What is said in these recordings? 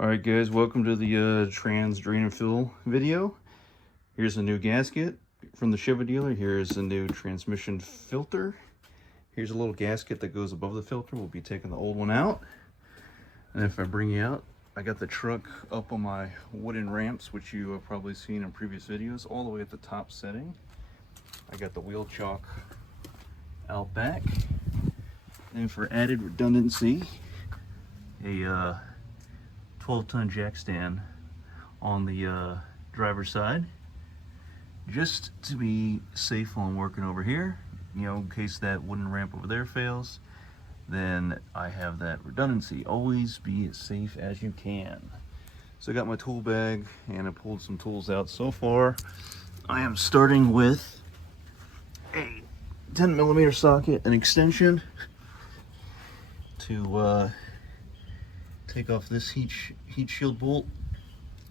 Alright guys, welcome to the trans drain and fill video. Here's a new gasket from the Chevy dealer. Here's a new transmission filter. Here's a little gasket that goes above the filter. We'll be taking the old one out. And if I bring you out, I got the truck up on my wooden ramps, which you have probably seen in previous videos, all the way at the top setting. I got the wheel chock out back. And for added redundancy, a 12-ton jack stand on the driver's side, just to be safe while I'm working over here. You know, in case that wooden ramp over there fails, then I have that redundancy. Always be as safe as you can. So I got my tool bag and I pulled some tools out. So far, I am starting with a 10mm socket, an extension to take off this heat shield bolt.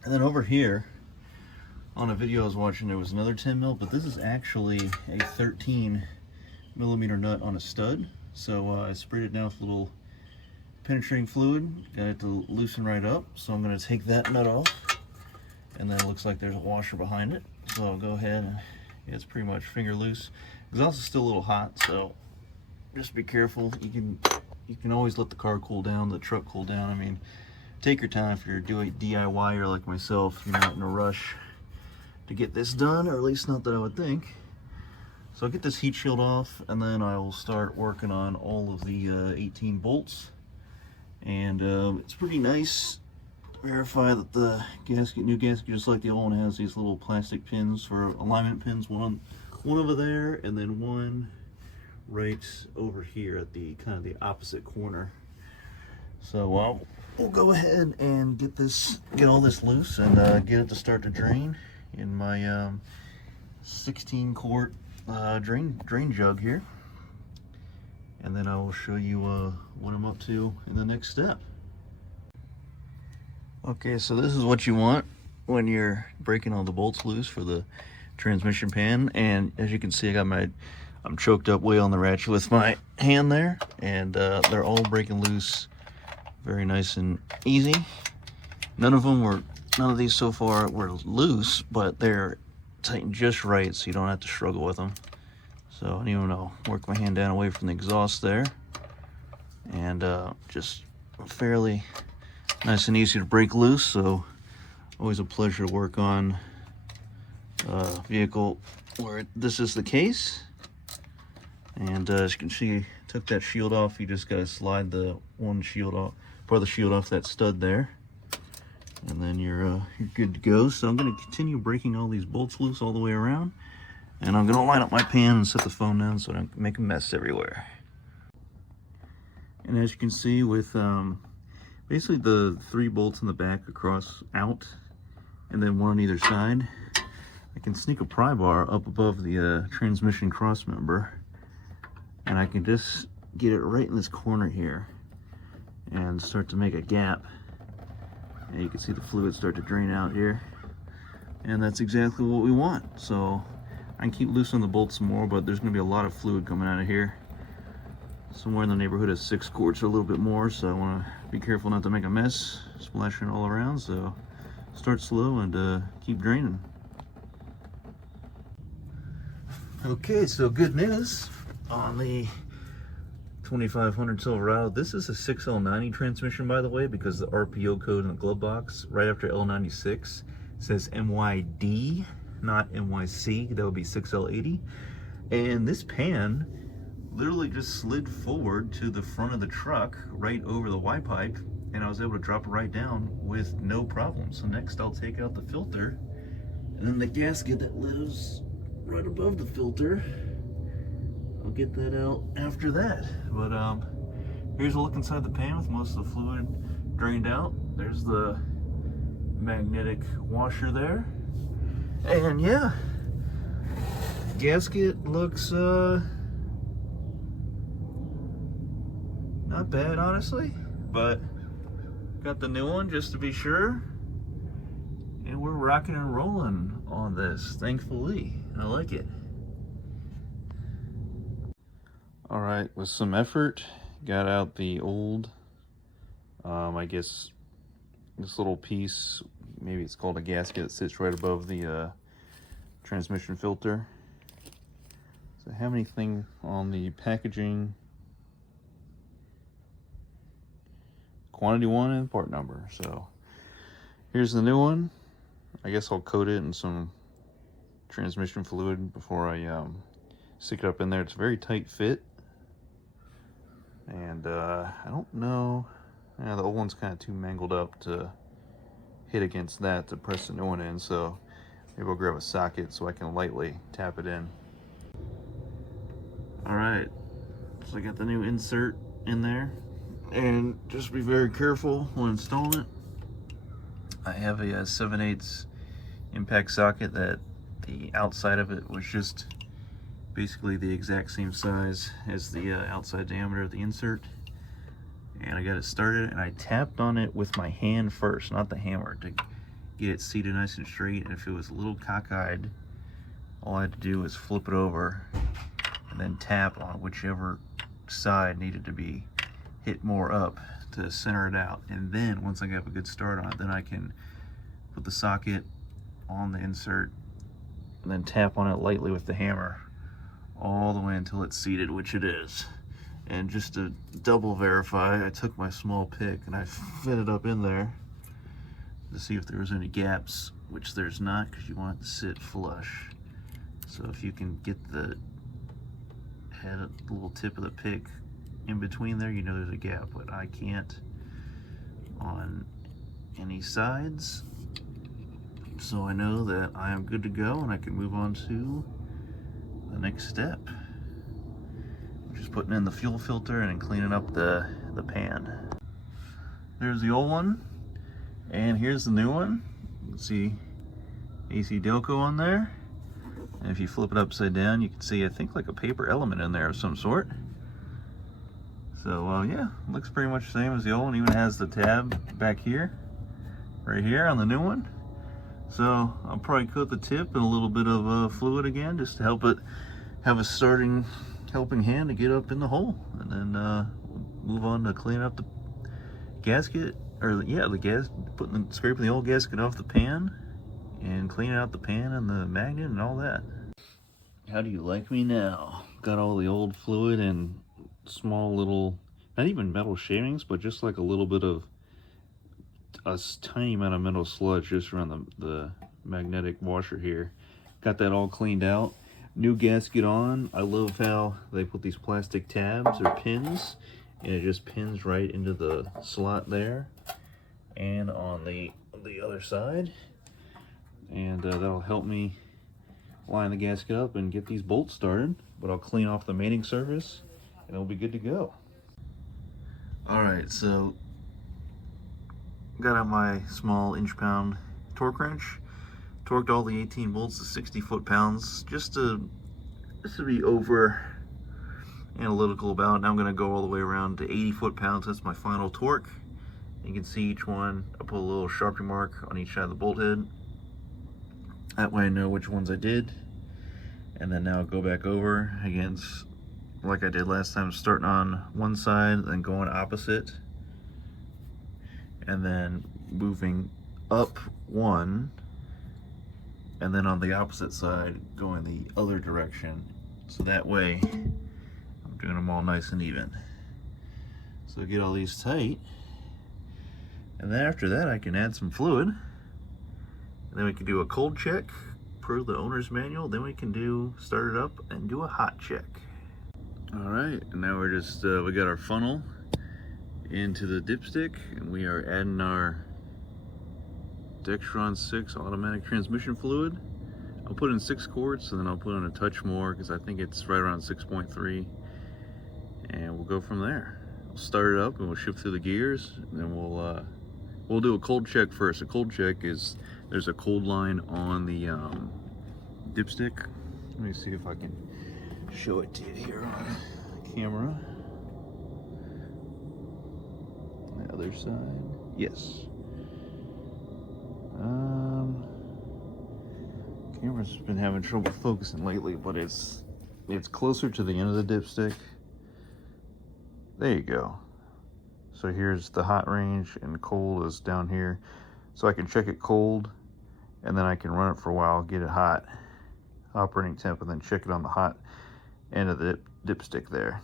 And then over here on a video I was watching, there was another 10mm, but this is actually a 13mm nut on a stud. So I sprayed it down with a little penetrating fluid, got it to loosen right up. So I'm going to take that nut off, and then it looks like there's a washer behind it. So I'll go ahead and it's pretty much finger loose. It's also still a little hot, so just be careful. You can always let the car cool down, the truck cool down. I mean, take your time. If you're doing DIYer like myself, you're not in a rush to get this done, or at least not that I would think. So I'll get this heat shield off, and then I will start working on all of the 18 bolts. And it's pretty nice. Verify that the new gasket, just like the old one, has these little plastic pins for alignment pins. One over there, and then one right over here at the kind of the opposite corner. So we'll go ahead and get all this loose and get it to start to drain in my 16 quart drain jug here, and then I will show you what I'm up to in the next step. Okay, so this is what you want when you're breaking all the bolts loose for the transmission pan. And as you can see, I'm choked up way on the ratchet with my hand there, and they're all breaking loose very nice and easy. None of these so far were loose, but they're tightened just right so you don't have to struggle with them. So I don't even know, work my hand down away from the exhaust there, and just fairly nice and easy to break loose. So always a pleasure to work on a vehicle where this is the case. And as you can see, took that shield off. You just gotta slide the one shield off, part of the shield off that stud there, and then you're good to go. So I'm gonna continue breaking all these bolts loose all the way around, and I'm gonna line up my pan and set the phone down so I don't make a mess everywhere. And as you can see, with basically the 3 bolts in the back across out, and then one on either side, I can sneak a pry bar up above the transmission cross member, and I can just get it right in this corner here and start to make a gap. And you can see the fluid start to drain out here, and that's exactly what we want. So I can keep loosening the bolts some more, but there's going to be a lot of fluid coming out of here, somewhere in the neighborhood of 6 quarts or a little bit more. So I want to be careful not to make a mess, splashing all around. So start slow and keep draining. Okay, so good news on the 2500 Silverado. This is a 6L90 transmission, by the way, because the RPO code in the glove box right after L96 says MYD, not NYC. That would be 6L80. And this pan literally just slid forward to the front of the truck right over the Y pipe, and I was able to drop it right down with no problem. So next I'll take out the filter, and then the gasket that lives right above the filter, I'll get that out after that. But here's a look inside the pan with most of the fluid drained out. There's the magnetic washer there, and yeah, gasket looks not bad, honestly, but got the new one just to be sure, and we're rocking and rolling on this, thankfully. I like it. All right, with some effort, got out the old, I guess this little piece, maybe it's called a gasket, that sits right above the transmission filter. Does it have anything on the packaging? Quantity 1 and part number. So here's the new one. I guess I'll coat it in some transmission fluid before I stick it up in there. It's a very tight fit, and I don't know, the old one's kind of too mangled up to hit against that to press the new one in, so maybe I'll grab a socket so I can lightly tap it in. Alright, so I got the new insert in there, and just be very careful when installing it. I have a 7/8 impact socket that the outside of it was just basically the exact same size as the outside diameter of the insert, and I got it started, and I tapped on it with my hand first, not the hammer, to get it seated nice and straight. And if it was a little cockeyed, all I had to do was flip it over and then tap on whichever side needed to be hit more up to center it out. And then once I got a good start on it, then I can put the socket on the insert and then tap on it lightly with the hammer all the way until it's seated, which it is. And just to double verify, I took my small pick and I fit it up in there to see if there was any gaps, which there's not, because you want it to sit flush. So if you can get the head, the little tip of the pick in between there, you know there's a gap, but I can't on any sides. So I know that I am good to go, and I can move on to the next step, which is putting in the fuel filter and cleaning up the pan. There's the old one, and here's the new one. You can see AC Delco on there, and if you flip it upside down, you can see, I think, like a paper element in there of some sort. So yeah, looks pretty much the same as the old one. Even has the tab back here, right here on the new one. So I'll probably coat the tip in a little bit of fluid again, just to help it have a starting helping hand to get up in the hole, and then we'll move on to cleaning up the gasket, or the gas, scraping the old gasket off the pan and cleaning out the pan and the magnet and all that. How do you like me now? Got all the old fluid and small little, not even metal shavings, but just like a little bit of a tiny amount of metal sludge just around the magnetic washer here. Got that all cleaned out. New gasket on. I love how they put these plastic tabs or pins, and it just pins right into the slot there and on the other side, and that'll help me line the gasket up and get these bolts started. But I'll clean off the mating surface and it'll be good to go. Alright, so got out my small inch-pound torque wrench, torqued all the 18 bolts to 60 foot-pounds, just to be over analytical about it. Now I'm going to go all the way around to 80 foot-pounds. That's my final torque. You can see each one. I put a little Sharpie mark on each side of the bolt head. That way I know which ones I did. And then now I'll go back over against, like I did last time, starting on one side, then going opposite, and then moving up one, and then on the opposite side going the other direction. So that way I'm doing them all nice and even. So get all these tight, and then after that I can add some fluid, and then we can do a cold check per the owner's manual. Then we can start it up and do a hot check. All right, and now we're just we got our funnel into the dipstick, and we are adding our Dextron 6 automatic transmission fluid. I'll put in 6 quarts, and then I'll put in a touch more because I think it's right around 6.3, and we'll go from there. We'll start it up and we'll shift through the gears, and then we'll do a cold check first. A cold check is, there's a cold line on the dipstick. Let me see if I can show it to you here on camera. The other side, yes. Camera's been having trouble focusing lately, but it's closer to the end of the dipstick. There you go. So here's the hot range and cold is down here. So I can check it cold and then I can run it for a while, get it hot, operating temp, and then check it on the hot end of the dipstick there.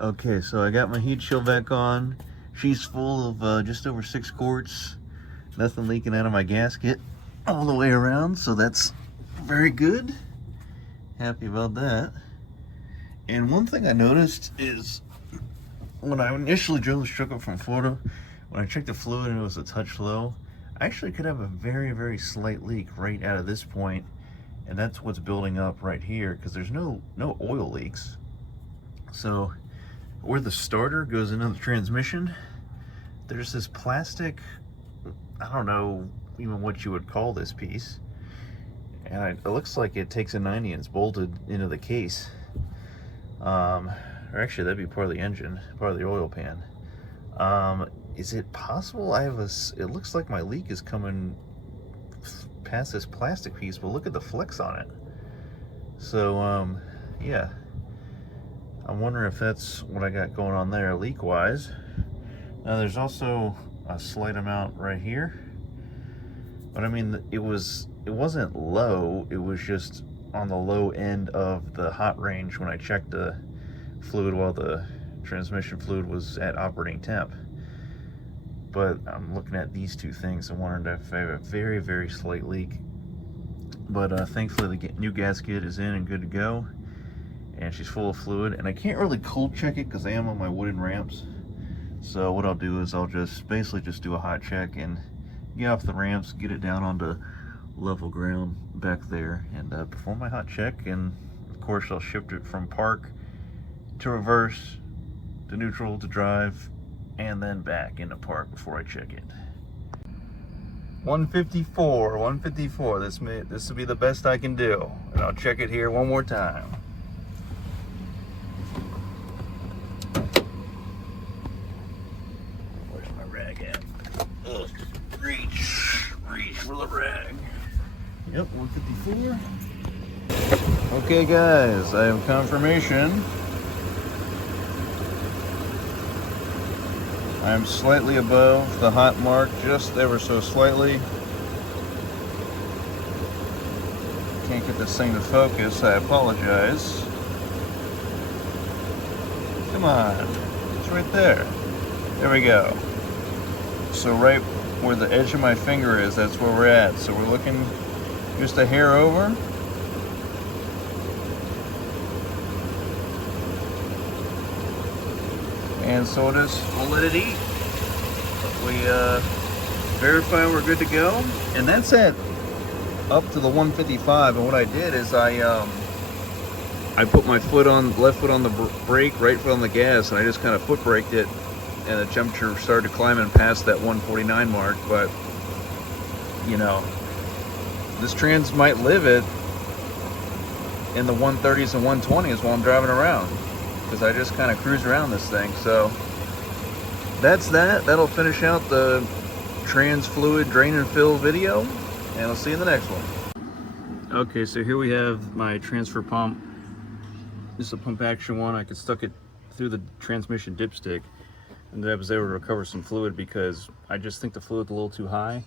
Okay, so I got my heat shield back on. She's full of just over 6 quarts. Nothing leaking out of my gasket all the way around, so that's very good. Happy about that. And one thing I noticed is when I initially drove this truck up from Florida, when I checked the fluid and it was a touch low, I actually could have a very, very slight leak right out of this point, and that's what's building up right here because there's no oil leaks. So where the starter goes into the transmission, there's this plastic, I don't know even what you would call this piece, and it looks like it takes a 90 and it's bolted into the case. Or actually that'd be part of the engine, part of the oil pan. Is it possible it looks like my leak is coming past this plastic piece, but look at the flex on it. So yeah, I'm wondering if that's what I got going on there leak wise. Now there's also a slight amount right here, but I mean it wasn't low, it was just on the low end of the hot range when I checked the fluid while the transmission fluid was at operating temp. But I'm looking at these two things and wondering if I have a very, very slight leak. But thankfully the new gasket is in and good to go, and she's full of fluid, and I can't really cold check it because I am on my wooden ramps. So what I'll do is I'll just basically just do a hot check and get off the ramps, get it down onto level ground back there, and perform my hot check. And of course I'll shift it from park to reverse to neutral to drive, and then back into park before I check it. 154. This will be the best I can do, and I'll check it here one more time. Where's my rag at? Ugh. Reach for the rag. Yep, 154. Okay guys, I have confirmation. I am slightly above the hot mark, just ever so slightly. Can't get this thing to focus, I apologize. Come on, it's right there. There we go. So right where the edge of my finger is, that's where we're at. So we're looking just a hair over. And so we'll let it eat. We verify we're good to go, and that's it. Up to the 155. And what I did is I put my left foot on the brake, right foot on the gas, and I just kind of foot braked it, and the temperature started climbing past that 149 mark. But you know, this trans might live it in the 130s and 120s while I'm driving around, because I just kind of cruise around this thing. So that's that'll finish out the trans fluid drain and fill video, and I'll see you in the next one. Okay, so here we have my transfer pump. This is a pump action one. I could stuck it through the transmission dipstick, and I was able to recover some fluid because I just think the fluid's a little too high.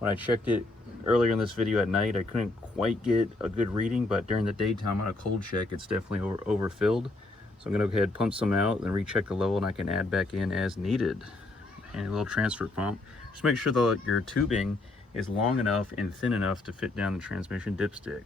When I checked it earlier in this video at night, I couldn't quite get a good reading, but during the daytime on a cold check, it's definitely overfilled. So I'm gonna go ahead and pump some out and recheck the level, and I can add back in as needed. And a little transfer pump. Just make sure that your tubing is long enough and thin enough to fit down the transmission dipstick.